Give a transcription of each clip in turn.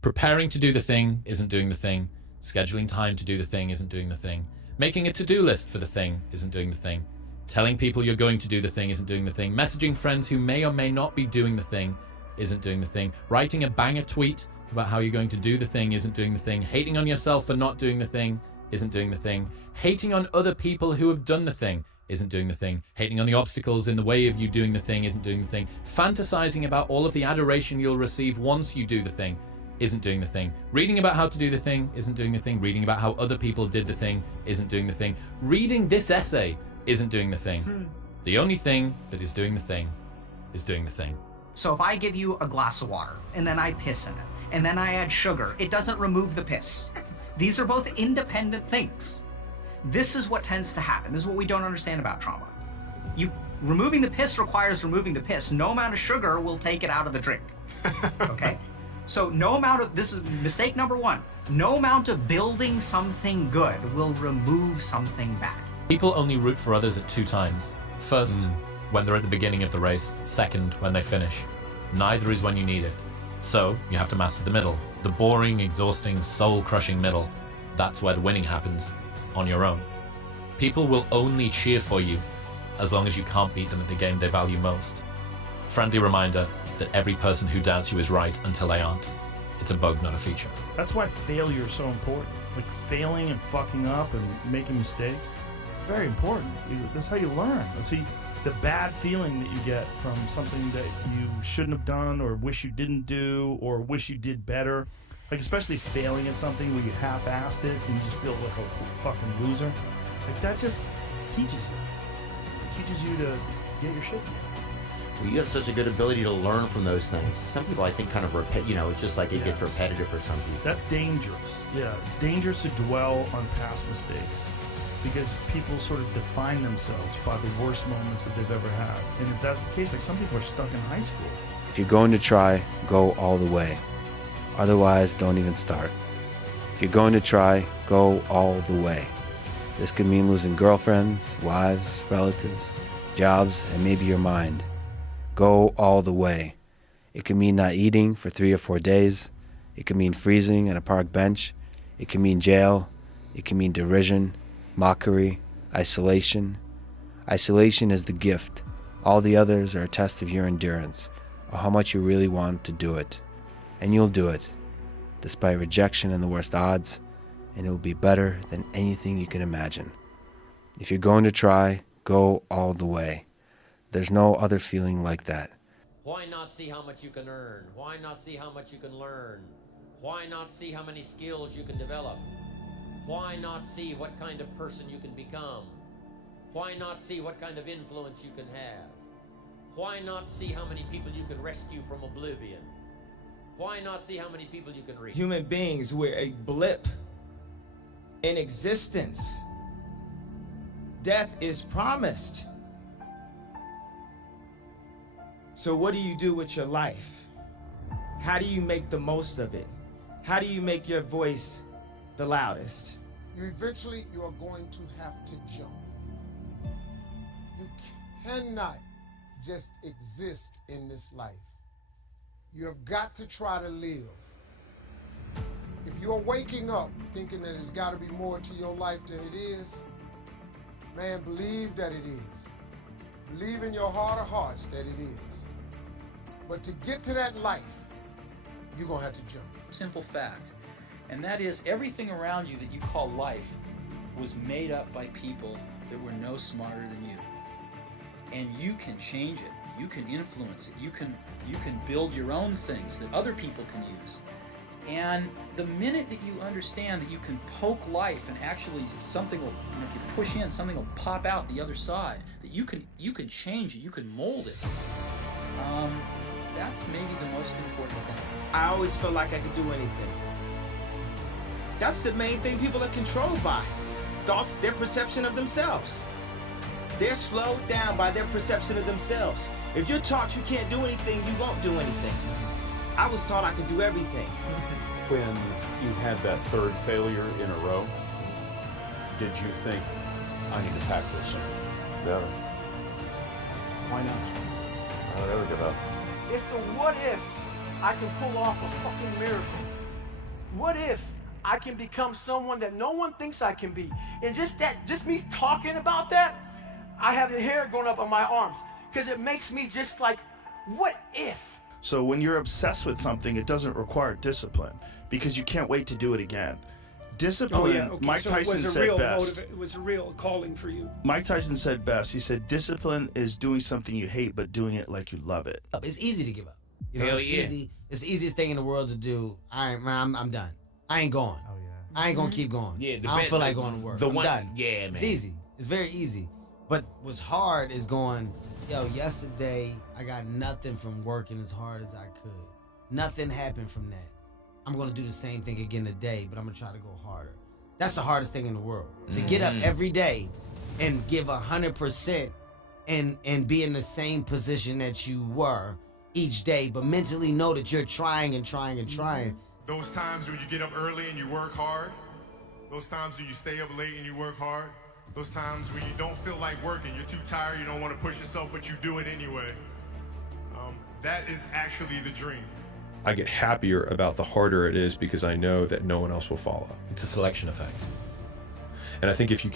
Preparing to do the thing isn't doing the thing. Scheduling time to do the thing isn't doing the thing. Making a to-do list for the thing isn't doing the thing. Telling people you're going to do the thing isn't doing the thing. Messaging friends who may or may not be doing the thing isn't doing the thing. Writing a banger tweet about how you're going to do the thing isn't doing the thing. Hating on yourself for not doing the thing isn't doing the thing. Hating on other people who have done the thing isn't doing the thing. Hating on the obstacles in the way of you doing the thing isn't doing the thing. Fantasizing about all of the adoration you'll receive once you do the thing isn't doing the thing. Reading about how to do the thing isn't doing the thing. Reading about how other people did the thing isn't doing the thing. Reading this essay isn't doing the thing. The only thing that is doing the thing is doing the thing. So if I give you a glass of water and then I piss in it and then I add sugar, it doesn't remove the piss. These are both independent things. This is what tends to happen. This is what we don't understand about trauma. Removing the piss requires removing the piss. No amount of sugar will take it out of the drink. Okay? So this is mistake number one. No amount of building something good will remove something bad. People only root for others at 2 times. First, when they're at the beginning of the race. Second, when they finish. Neither is when you need it. So, you have to master the middle. The boring, exhausting, soul-crushing middle. That's where the winning happens, on your own. People will only cheer for you as long as you can't beat them at the game they value most. Friendly reminder that every person who doubts you is right until they aren't. It's a bug, not a feature. That's why failure is so important. Like failing and fucking up and making mistakes, very important. That's how you learn. That's how the bad feeling that you get from something that you shouldn't have done or wish you didn't do or wish you did better. Like especially failing at something where you half-assed it and you just feel like a fucking loser. Like that just teaches you. It teaches you to get your shit together. Well, you have such a good ability to learn from those things. Some people, I think, kind of it's just like it gets repetitive for some people. That's dangerous. Yeah, it's dangerous to dwell on past mistakes because people sort of define themselves by the worst moments that they've ever had. And if that's the case, like some people are stuck in high school. If you're going to try, go all the way. Otherwise, don't even start. If you're going to try, go all the way. This could mean losing girlfriends, wives, relatives, jobs, and maybe your mind. Go all the way. It could mean not eating for 3 or 4 days. It could mean freezing on a park bench. It could mean jail. It can mean derision, mockery, isolation. Isolation is the gift. All the others are a test of your endurance, or how much you really want to do it. And you'll do it, despite rejection and the worst odds, and it will be better than anything you can imagine. If you're going to try, go all the way. There's no other feeling like that. Why not see how much you can earn? Why not see how much you can learn? Why not see how many skills you can develop? Why not see what kind of person you can become? Why not see what kind of influence you can have? Why not see how many people you can rescue from oblivion? Why not see how many people you can reach? Human beings, we're a blip in existence. Death is promised. So what do you do with your life? How do you make the most of it? How do you make your voice the loudest? Eventually, you are going to have to jump. You cannot just exist in this life. You have got to try to live. If you're waking up thinking that there's got to be more to your life than it is, man, believe that it is. Believe in your heart of hearts that it is. But to get to that life, you're going to have to jump. Simple fact, and that is everything around you that you call life was made up by people that were no smarter than you. And you can change it. You can influence it. You can build your own things that other people can use. And the minute that you understand that you can poke life and actually something will, if you push in, something will pop out the other side, that you can change it, you can mold it. That's maybe the most important thing. I always feel like I could do anything. That's the main thing people are controlled by. Thoughts, their perception of themselves. They're slowed down by their perception of themselves. If you're taught you can't do anything, you won't do anything. I was taught I could do everything. When you had that third failure in a row, did you think, I need to pack this in? No. Why not? I would never give up. It's the what if I can pull off a fucking miracle. what if I can become someone that no one thinks I can be? And just me talking about that, I have the hair going up on my arms because it makes me just like, what if? So when you're obsessed with something, it doesn't require discipline because you can't wait to do it again. Discipline, Mike Tyson said best. It was a real calling for you. Mike Tyson said best. He said, discipline is doing something you hate, but doing it like you love it. It's easy to give up. You know, Hell it's yeah. easy. It's the easiest thing in the world to do. I'm done. I ain't going. Oh, yeah. I ain't gonna keep going. Yeah, I don't feel like going to work. The I'm one, done. yeah, man. It's easy. It's very easy. But what's hard is going, yo, yesterday I got nothing from working as hard as I could. Nothing happened from that. I'm gonna do the same thing again today, but I'm gonna try to go harder. That's the hardest thing in the world. To get up every day and give 100% and be in the same position that you were each day, but mentally know that you're trying and trying and trying. Those times when you get up early and you work hard, those times when you stay up late and you work hard, those times when you don't feel like working, you're too tired, you don't want to push yourself, but you do it anyway. That is actually the dream. I get happier about the harder it is because I know that no one else will follow. It's a selection effect. And I think if you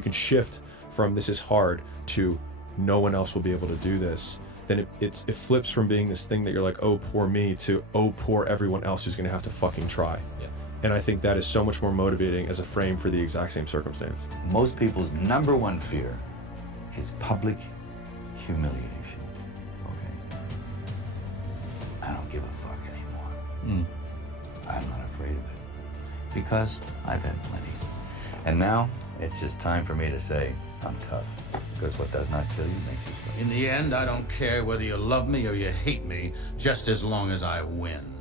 can shift from this is hard to no one else will be able to do this, then it flips from being this thing that you're like, oh, poor me, to oh, poor everyone else who's gonna have to fucking try. Yeah. And I think that is so much more motivating as a frame for the exact same circumstance. Most people's number one fear is public humiliation. Okay? I don't give a fuck anymore. I'm not afraid of it because I've had plenty. And now it's just time for me to say I'm tough, because what does not kill you makes you tough. In the end, I don't care whether you love me or you hate me, just as long as I win.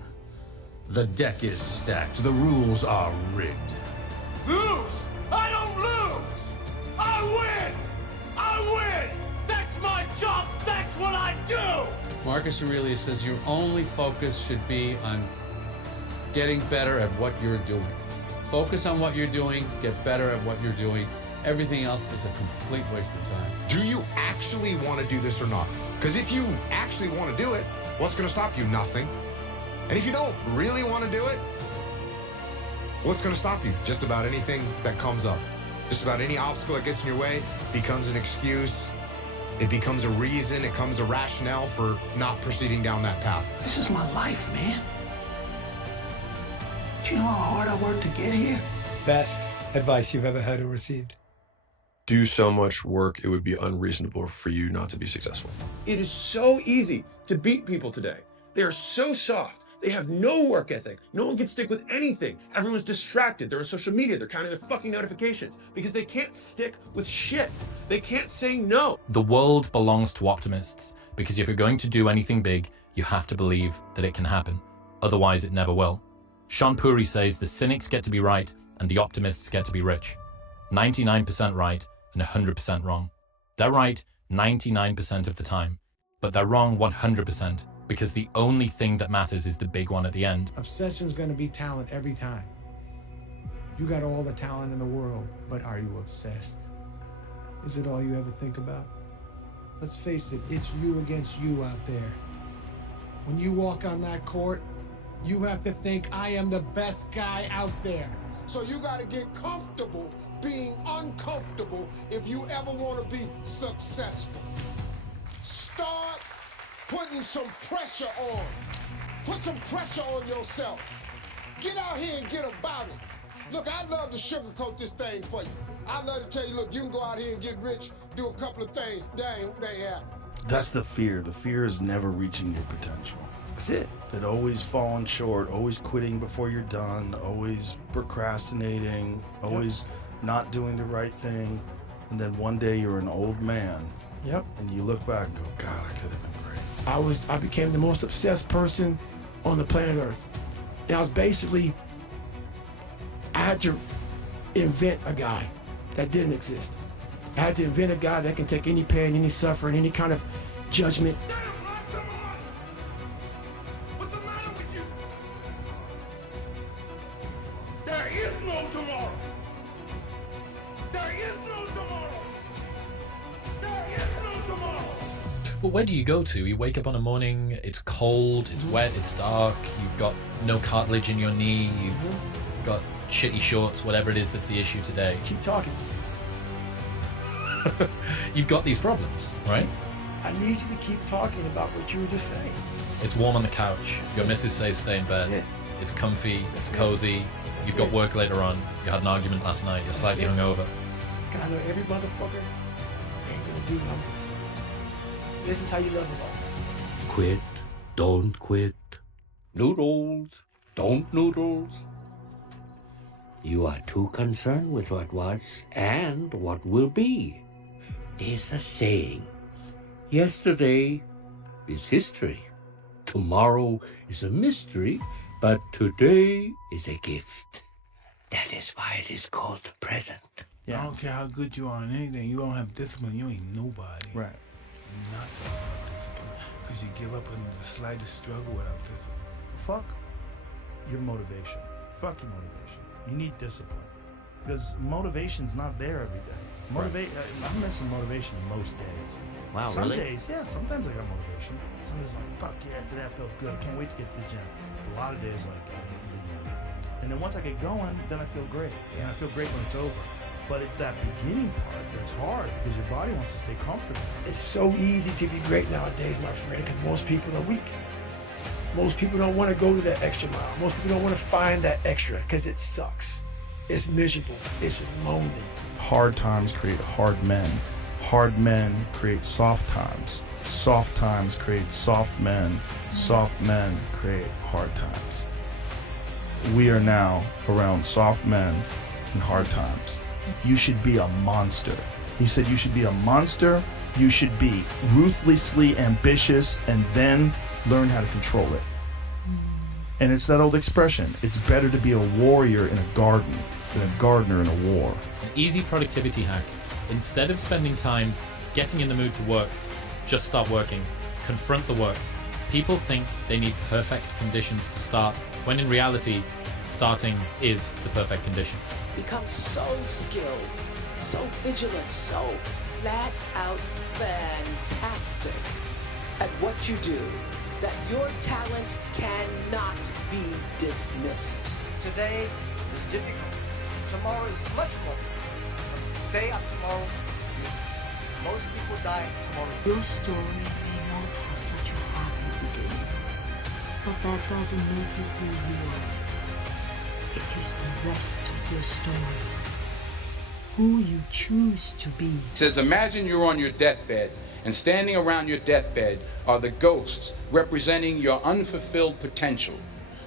The deck is stacked. The rules are rigged. Lose! I don't lose! I win! I win! That's my job! That's what I do! Marcus Aurelius says your only focus should be on getting better at what you're doing. Focus on what you're doing, get better at what you're doing. Everything else is a complete waste of time. Do you actually want to do this or not? Because if you actually want to do it, what's going to stop you? Nothing. And if you don't really want to do it, what's going to stop you? Just about anything that comes up. Just about any obstacle that gets in your way becomes an excuse. It becomes a reason. It becomes a rationale for not proceeding down that path. This is my life, man. Do you know how hard I worked to get here? Best advice you've ever heard or received. Do so much work, it would be unreasonable for you not to be successful. It is so easy to beat people today. They are so soft. They have no work ethic. No one can stick with anything. Everyone's distracted. They're on social media. They're counting their fucking notifications because they can't stick with shit. They can't say no. The world belongs to optimists because if you're going to do anything big, you have to believe that it can happen. Otherwise, it never will. Sean Puri says the cynics get to be right and the optimists get to be rich. 99% right and 100% wrong. They're right 99% of the time, but they're wrong 100% because the only thing that matters is the big one at the end. Obsession's gonna be talent every time. You got all the talent in the world, but are you obsessed? Is it all you ever think about? Let's face it, it's you against you out there. When you walk on that court, you have to think, I am the best guy out there. So you got to get comfortable being uncomfortable if you ever want to be successful. Start putting some pressure on. Put some pressure on yourself. Get out here and get about it. Look, I'd love to sugarcoat this thing for you. I'd love to tell you, look, you can go out here and get rich, do a couple of things. They ain't happen. That's the fear. The fear is never reaching your potential. That's it. That always falling short, always quitting before you're done, always procrastinating, always not doing the right thing. And then one day you're an old man. Yep. And you look back and go, God, I could have been great. I became the most obsessed person on the planet Earth. And I was basically, I had to invent a guy that didn't exist. I had to invent a guy that can take any pain, any suffering, any kind of judgment. There is no tomorrow. There is no tomorrow. There is no tomorrow. But where do you go to? You wake up on a morning, it's cold, it's wet, it's dark, you've got no cartilage in your knee, you've got shitty shorts, whatever it is that's the issue today. Keep talking. You've got these problems, right? I need you to keep talking about what you were just saying. It's warm on the couch. Your missus says stay in bed. It's comfy. It's cozy. You've got work later on. You had an argument last night. You're slightly hungover. God, I know every motherfucker ain't gonna do what I'm gonna do. So this is how you level up. Quit. Don't quit. Noodles. Don't noodles. You are too concerned with what was and what will be. There's a saying. Yesterday is history. Tomorrow is a mystery, but today is a gift. That is why it is called the present. I don't care how good you are in anything, you don't have discipline, you ain't nobody. Right. Nothing without discipline. Because you give up in the slightest struggle without discipline. Fuck your motivation. Fuck your motivation. You need discipline. Because motivation's not there every day. I'm missing motivation most days. Wow, Some really? days, yeah, sometimes I got motivation. Some days I'm like, fuck yeah, today I felt good. I can't wait to get to the gym. But a lot of days like, I get to the gym. And then once I get going, then I feel great. And I feel great when it's over. But it's that beginning part that's hard because your body wants to stay comfortable. It's so easy to be great nowadays, my friend, because most people are weak. Most people don't want to go to that extra mile. Most people don't want to find that extra because it sucks. It's miserable. It's lonely. Hard times create hard men. Hard men create soft times. Soft times create soft men. Soft men create hard times. We are now around soft men and hard times. You should be a monster. He said you should be a monster. You should be ruthlessly ambitious and then learn how to control it. And it's that old expression, it's better to be a warrior in a garden than a gardener in a war. An easy productivity hack. Instead of spending time getting in the mood to work, just start working. Confront the work. People think they need perfect conditions to start, when in reality, starting is the perfect condition. Become so skilled, so vigilant, so flat out fantastic at what you do that your talent cannot be dismissed. Today is difficult. Tomorrow is much more difficult. The day after tomorrow is beautiful. Most people die tomorrow. Your story may not have such a happy beginning, but that doesn't make you who you are. It is the rest of your story. Who you choose to be. It says, imagine you're on your deathbed, and standing around your deathbed are the ghosts representing your unfulfilled potential.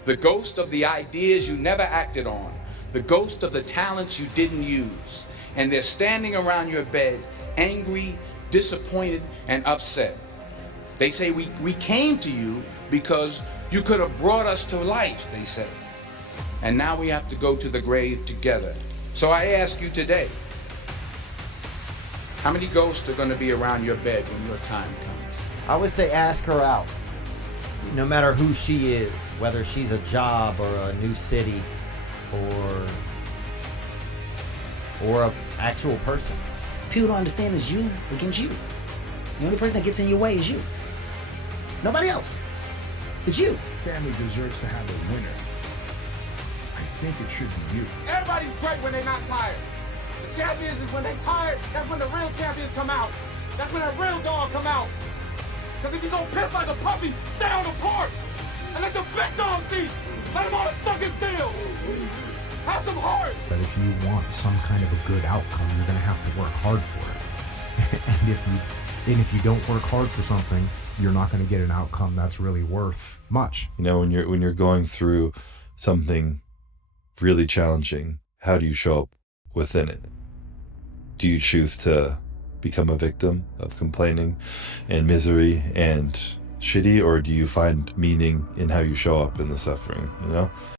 The ghost of the ideas you never acted on. The ghost of the talents you didn't use. And they're standing around your bed, angry, disappointed, and upset. They say, we came to you because you could have brought us to life, they say. And now we have to go to the grave together. So I ask you today, how many ghosts are going to be around your bed when your time comes? I would say ask her out. No matter who she is, whether she's a job or a new city or a actual person. People don't understand it's you against you. The only person that gets in your way is you. Nobody else. It's you. Family deserves to have a winner. I think it should be you. Everybody's great when they're not tired. The champions is when they're tired, that's when the real champions come out. That's when a real dog come out. Because if you go piss like a puppy, stay on the porch. And let the big dogs eat. Let them all fucking steal. Have some heart. But if you want some kind of a good outcome, you're gonna have to work hard for it. and if you don't work hard for something, you're not gonna get an outcome that's really worth much. You know, when you're going through something really challenging, how do you show up within it? Do you choose to become a victim of complaining and misery and shitty, or do you find meaning in how you show up in the suffering, you know?